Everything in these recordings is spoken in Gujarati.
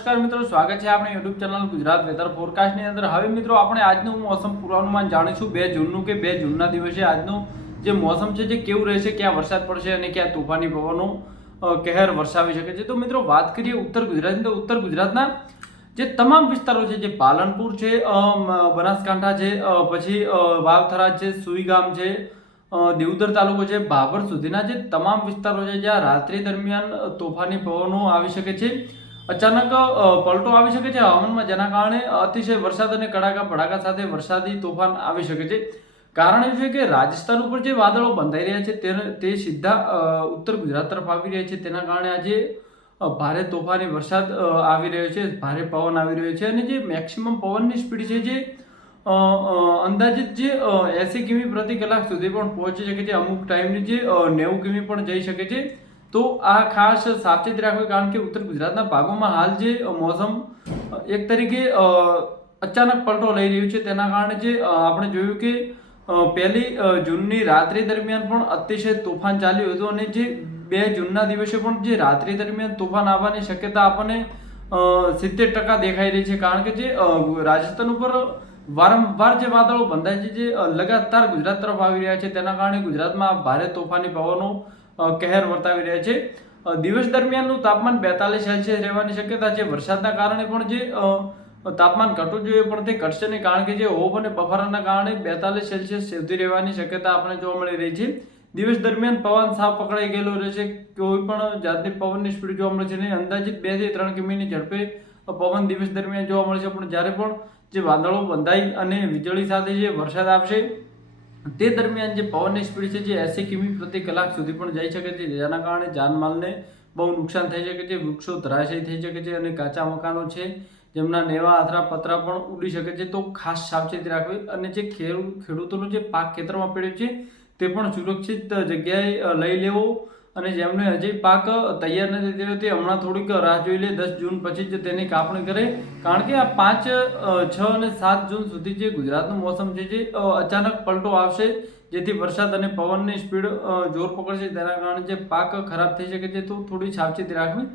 નમસ્કાર મિત્રો, સ્વાગત છે આપણી યુટ્યુબ ચેનલ ગુજરાત વેધર ફોરકાસ્ટની અંદર। હવે મિત્રો આપણે આજનું મોસમ પૂર્વાનુમાન જાણીશું 2 જૂનનું કે 2 જૂનના દિવસે આજનું જે મોસમ છે જે કેવું રહેશે, ક્યાં વરસાદ પડશે અને ક્યાં તોફાની પવનો કહેર વરસાવી શકે છે। તો મિત્રો વાત કરીએ ઉત્તર ગુજરાતની, તો ઉત્તર ગુજરાતના જે તમામ વિસ્તારો છે, જે પાલનપુર છે, બનાસકાંઠા છે, પછી વાવથરા છે, સુઈગામ છે, દેવદર તાલુકો છે, ભાભર સુધીના જે તમામ વિસ્તારો છે જ્યાં રાત્રિ દરમિયાન તોફાની પવનો આવી શકે છે, અચાનક પલટો આવી શકે છે હવામાનમાં, જેના કારણે અતિશય વરસાદ અને કડાકા ભડાકા સાથે વરસાદી તોફાન આવી શકે છે। કારણ એ છે કે રાજસ્થાન ઉપર જે વાદળો બંધાઈ રહ્યા છે તે સીધા ઉત્તર ગુજરાત તરફ આવી રહ્યા છે, તેના કારણે આજે ભારે તોફાની વરસાદ આવી રહ્યો છે, ભારે પવન આવી રહ્યો છે અને જે મેક્સિમમ પવનની સ્પીડ છે જે અંદાજિત જે 80 કિમી પ્રતિ કલાક સુધી પણ પહોંચી શકે છે, અમુક ટાઈમની જે 90 કિમી પણ જઈ શકે છે। તો આ ખાસ સાવચેતી રાખવી, કારણ કે ઉત્તર ગુજરાતના ભાગોમાં હાલ જે મોસમ એક તરીકે અચાનક પલટો લઈ રહ્યું છે, તેના કારણે જે આપણે જોયું કે 1 જૂનની રાત્રિ દરમિયાન પણ અતિશય તોફાન ચાલ્યું હતું અને જે 2 જૂનના દિવસે પણ જે રાત્રિ દરમિયાન તોફાન આવવાની શક્યતા આપણને 70% દેખાઈ રહી છે, કારણ કે જે રાજસ્થાન ઉપર વારંવાર જે વાદળો બંધાય છે જે લગાતાર ગુજરાત તરફ આવી રહ્યા છે, તેના કારણે ગુજરાતમાં ભારે તોફાની પવનો કહેર વર્તાવી રહ્યા છે। દિવસ દરમિયાનનું તાપમાન 42 સેલ્સિયસ રહેવાની શક્યતા છે। વરસાદના કારણે પણ જે તાપમાન ઘટવું જોઈએ પણ તે ઘટશે નહીં, કારણ કે જે હોબ અને બફારાના કારણે 42 સેલ્સિયસ સુધી રહેવાની શક્યતા આપણને જોવા મળી રહી છે। દિવસ દરમિયાન પવન સાવ પકડાઈ ગયેલો રહેશે, કોઈ પણ જાતની પવનની સ્પીડ જોવા મળશે નહીં, અંદાજિત 2 થી 3 કિમીની ઝડપે પવન દિવસ દરમિયાન જોવા મળશે। પણ જ્યારે પણ જે વાદળો બંધાઈ અને વીજળી સાથે જે વરસાદ આવશે તે દરમિયાન જે પવનની સ્પીડ છે જે 80 કિમી પ્રતિ કલાક સુધી પણ જઈ શકે છે, જેના કારણે જાનમાલને બહુ નુકસાન થઈ શકે છે, વૃક્ષો ધરાશયી થઈ શકે છે અને કાચા મકાનો છે જેમના નેવા આથરા પતરા પણ ઉડી શકે છે। તો ખાસ સાવચેતી રાખવી અને જે ખેડૂતોનો જે પાક ખેતરમાં પડ્યો છે તે પણ સુરક્ષિત જગ્યાએ લઈ લેવો અને જેમને હજી પાક તૈયાર નથી થયો તે હમણાં થોડીક રાહ જોઈ લે, 10 જૂન પછી જ તેની કાપણી કરે, કારણ કે આ 5, 6 અને 7 જૂન સુધી જે ગુજરાતનું મોસમ છે જે અચાનક પલટો આવશે, જેથી વરસાદ અને પવનની સ્પીડ જોર પકડશે, તેના કારણે જે પાક ખરાબ થઈ શકે છે। તો થોડી સાવચેતી રાખવી।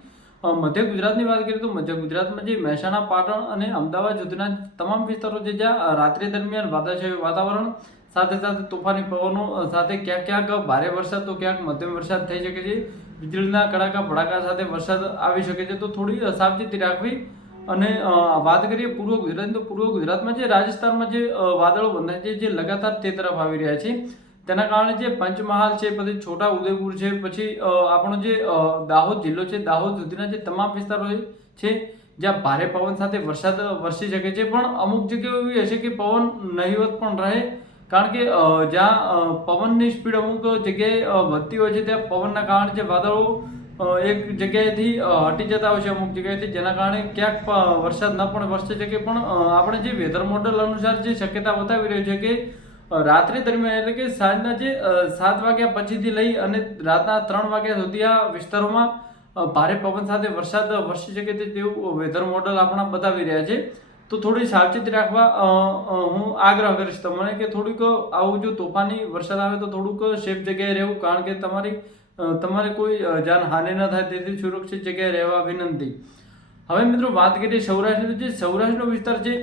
મધ્ય ગુજરાતની વાત કરીએ તો મધ્ય ગુજરાતમાં જે મહેસાણા, પાટણ અને અમદાવાદ સુધીના તમામ વિસ્તારો છે જ્યાં રાત્રિ દરમિયાન વાદળછાયું વાતાવરણ સાથે સાથે તોફાની પવનો સાથે ક્યાંક ક્યાંક ભારે વરસાદ તો ક્યાંક મધ્યમ વરસાદ થઈ શકે છે, વીજળીના કડાકા ભડાકા સાથે વરસાદ આવી શકે છે। તો થોડી સાવચેતી રાખવી। અને વાત કરીએ પૂર્વ ગુજરાતની, તો પૂર્વ ગુજરાતમાં જે રાજસ્થાનમાં જે વાદળો બંધાય છે જે લગાતાર તે તરફ આવી રહ્યા છે, તેના કારણે જે પંચમહાલ છે, પછી છોટા ઉદેપુર છે, પછી આપણો જે દાહોદ જિલ્લો છે, દાહોદ સુધીના જે તમામ વિસ્તારો છે જ્યાં ભારે પવન સાથે વરસાદ વરસી શકે છે, પણ અમુક જગ્યાઓ એવી હશે કે પવન નહિવત પણ રહે, કારણ કે જ્યાં પવનની સ્પીડ અમુક જગ્યાએ વધતી હોય છે ત્યાં પવનના કારણે જે વાદળો એક જગ્યાએથી હટી જતા હોય છે અમુક જગ્યાએથી, જેના કારણે ક્યાંક વરસાદ ન પણ વરસી શકે। પણ આપણે જે વેધર મોડેલ અનુસાર જે શક્યતા બતાવી રહ્યું છે કે રાત્રિ દરમિયાન એટલે કે સાંજના જે 7 વાગ્યા પછીથી લઈ અને રાતના 3 વાગ્યા સુધી આ વિસ્તારોમાં ભારે પવન સાથે વરસાદ વરસી શકે છે તેવું વેધર મોડેલ આપણા બતાવી રહ્યા છે। તો થોડી સાવચેતી રાખવા હું આગ્રહ કરીશ તમને કે થોડીક આવું જો તોફાની વરસાદ આવે તો થોડુંક સેફ જગ્યાએ રહેવું, કારણ કે તમારે કોઈ જાનહાનિ ન થાય તેથી સુરક્ષિત જગ્યાએ રહેવા વિનંતી। હવે મિત્રો વાત કરીએ સૌરાષ્ટ્રની, તો જે સૌરાષ્ટ્રનો વિસ્તાર છે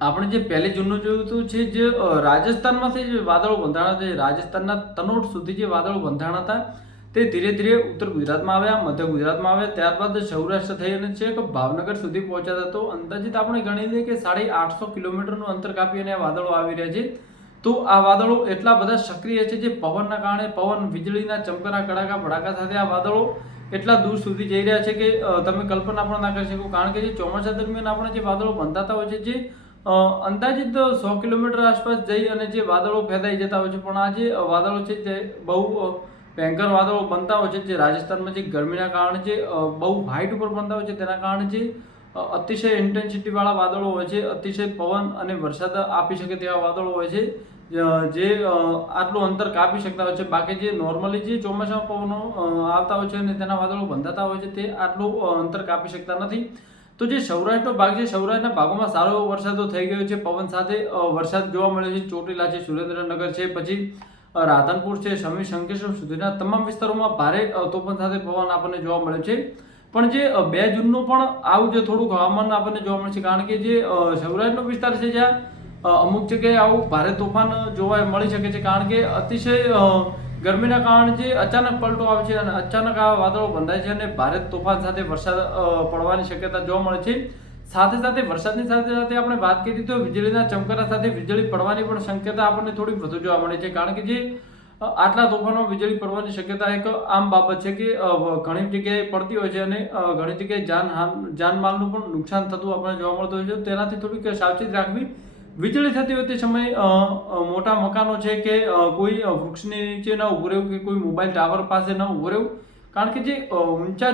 આપણે જે 1 જૂનનું જોયું હતું છે, જે રાજસ્થાનમાંથી જે વાદળો બંધાણા છે, રાજસ્થાનના તનોટ સુધી જે વાદળો બંધાણા હતા તે ધીરે ધીરે ઉત્તર ગુજરાતમાં આવ્યા, મધ્ય ગુજરાતમાં આવ્યા, ત્યારબાદ સૌરાષ્ટ્ર થઈ અને છેક ભાવનગર સુધી પહોંચ્યા હતા। તો અંદાજિત આપણે ગણી લઈએ કે 850 કિલોમીટરનું અંતર કાપી અને આ વાદળો આવી રહ્યા છે। તો આ વાદળો એટલા બધા સક્રિય છે જે પવનના કારણે, પવન વીજળીના ચમકારા કડાકા ભડાકા સાથે આ વાદળો એટલા દૂર સુધી જઈ રહ્યા છે કે તમે કલ્પના પણ ના કરી શકો, કારણ કે જે ચોમાસા દરમિયાન આપણે જે વાદળો બંધાતા હોય છે જે અંદાજિત 100 કિલોમીટર આસપાસ જઈ અને જે વાદળો ફેલાઈ જતા હોય છે, પણ આ જે વાદળો છે તે બહુ ભયંકર વાદળો બનતા હોય છે, જે રાજસ્થાનમાં જે ગરમીના કારણે જે બહુ હાઈટ ઉપર બનતા હોય છે તેના કારણે જે અતિશય ઇન્ટેન્સિટીવાળા વાદળો હોય છે, અતિશય પવન અને વરસાદ આપી શકે તેવા વાદળો હોય છે જે આટલું અંતર કાપી શકતા હોય છે। બાકી જે નોર્મલી જે ચોમાસામાં પવનો આવતા હોય છે અને તેના વાદળો બંધાતા હોય છે તે આટલું અંતર કાપી શકતા નથી। તો જે સૌરાષ્ટ્રનો ભાગ છે, સૌરાષ્ટ્રના ભાગોમાં સારો એવો વરસાદ થઈ ગયો છે, પવન સાથે વરસાદ જોવા મળ્યો છે, ચોટીલા છે, સુરેન્દ્રનગર છે, પછી રાધનપુર છે, સમી શંકેશ્વર સુધીના તમામ વિસ્તારોમાં ભારે તોફાન સાથે પવન આપણને જોવા મળે છે। પણ જે 2 જૂનનું પણ આવું જે થોડુંક હવામાન આપણને જોવા મળશે, કારણ કે જે સૌરાષ્ટ્રનો વિસ્તાર છે જ્યાં અમુક જગ્યાએ આવું ભારે તોફાન જોવા મળી શકે છે, કારણ કે અતિશય ગરમીના કારણે જે અચાનક પલટો આવે છે અને અચાનક આ વાદળો બંધાય છે અને ભારે તોફાન સાથે વરસાદ પડવાની શક્યતા જોવા મળે છે. સાથે સાથે વરસાદની સાથે સાથે આપણે વાત કરીએ તો વીજળીના ચમકારા સાથે વીજળી પડવાની પણ શક્યતા આપણને થોડી વધુ જોવા મળે છે, કારણ કે જે આટલા તોફાનમાં વીજળી પડવાની શક્યતા એક આમ બાબત છે કે ઘણી જગ્યાએ પડતી હોય છે અને ઘણી જગ્યાએ જાનમાલનું પણ નુકસાન થતું આપણને જોવા મળતું હોય છે. તેનાથી થોડીક સાવચેતી રાખવી. વીજળી થતી હોય તે સમયે મોટા મકાનો છે કે કોઈ વૃક્ષની નીચે ન ઊભું રહેવું કે કોઈ મોબાઈલ ટાવર પાસે ન ઊભું રહેવું, કારણ કે જે ઊંચા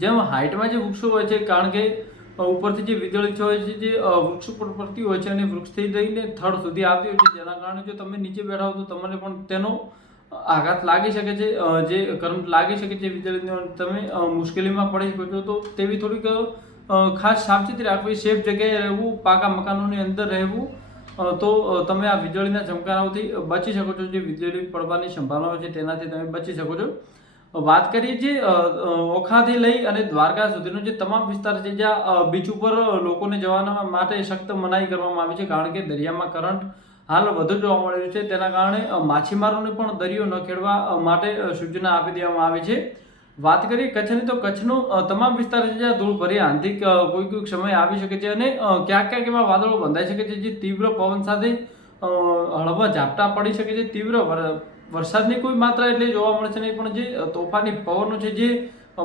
જેમ હાઇટમાં જે વૃક્ષો હોય છે, કારણ કે ઉપરથી જે વીજળી હોય છે જે વૃક્ષ ઉપર પડતી હોય છે અને વૃક્ષથી લઈને થડ સુધી આવતી હોય છે, જેના કારણે જો તમે નીચે બેઠા હો તો તમને પણ તેનો આઘાત લાગી શકે છે, જે કરંટ લાગી શકે છે વીજળીનો, તમે મુશ્કેલીમાં પડી શકો છો. તો તેવી થોડીક ખાસ સાવચેતી રાખવી, સેફ જગ્યાએ રહેવું, પાકા મકાનોની અંદર રહેવું, તો તમે આ વીજળીના ચમકારાઓથી બચી શકો છો. જે વીજળી પડવાની સંભાવના છે તેનાથી તમે બચી શકો છો. વાત કરીએ જે ઓખાથી લઈ અને દ્વારકા સુધીનો જે તમામ વિસ્તાર છે જ્યાં બીચ ઉપર લોકોને જવાના માટે સખ્ત મનાઈ કરવામાં આવી છે, કારણ કે દરિયામાં કરંટ હાલ વધુ જોવા મળી રહ્યું છે. તેના કારણે માછીમારોને પણ દરિયો ન ખેડવા માટે સૂચના આપી દેવામાં આવી છે. વાત કરીએ કચ્છની તો કચ્છનો તમામ વિસ્તાર છે જ્યાં ધૂળભરી આંધી કોઈક સમય આવી શકે છે અને ક્યાંક ક્યાંક એવા વાદળો બંધાઈ શકે છે જે તીવ્ર પવન સાથે હળવા ઝાપટા પડી શકે છે. તીવ્ર વરસાદની કોઈ માત્રા એટલે જોવા મળશે નહીં, પણ જે તોફાની પવનો છે જે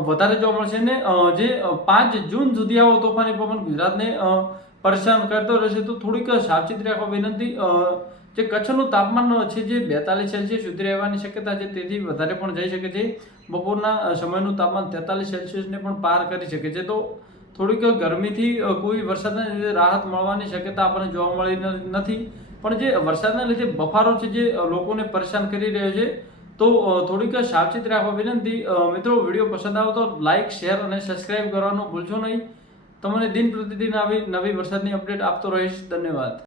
વધારે જોવા મળશે ને જે 5 જૂન સુધી આવો તોફાની પવન ગુજરાતને પરેશાન કરતો રહેશે. તો થોડીક સાવચેતી રાખવા વિનંતી. જે કચ્છનું તાપમાન છે જે 42 સેલ્સિયસ સુધી રહેવાની શક્યતા છે, તેથી વધારે પણ જઈ શકે છે. બપોરના સમયનું તાપમાન 43 સેલ્સિયસને પણ પાર કરી શકે છે. તો થોડીક ગરમીથી કોઈ વરસાદના લીધે રાહત મળવાની શક્યતા આપણને જોવા મળી નથી, પણ જે વરસાદના લીધે બફારો છે જે લોકોને પરેશાન કરી રહ્યો છે, તો થોડીક સાવચેતી રાખવા વિનંતી. મિત્રો, વિડીયો પસંદ આવે તો લાઇક, શેર અને સબસ્ક્રાઇબ કરવાનું ભૂલશો નહીં. તમને દિન પ્રતિદિન આવી નવી વરસાદની અપડેટ આપતો રહીશ. ધન્યવાદ.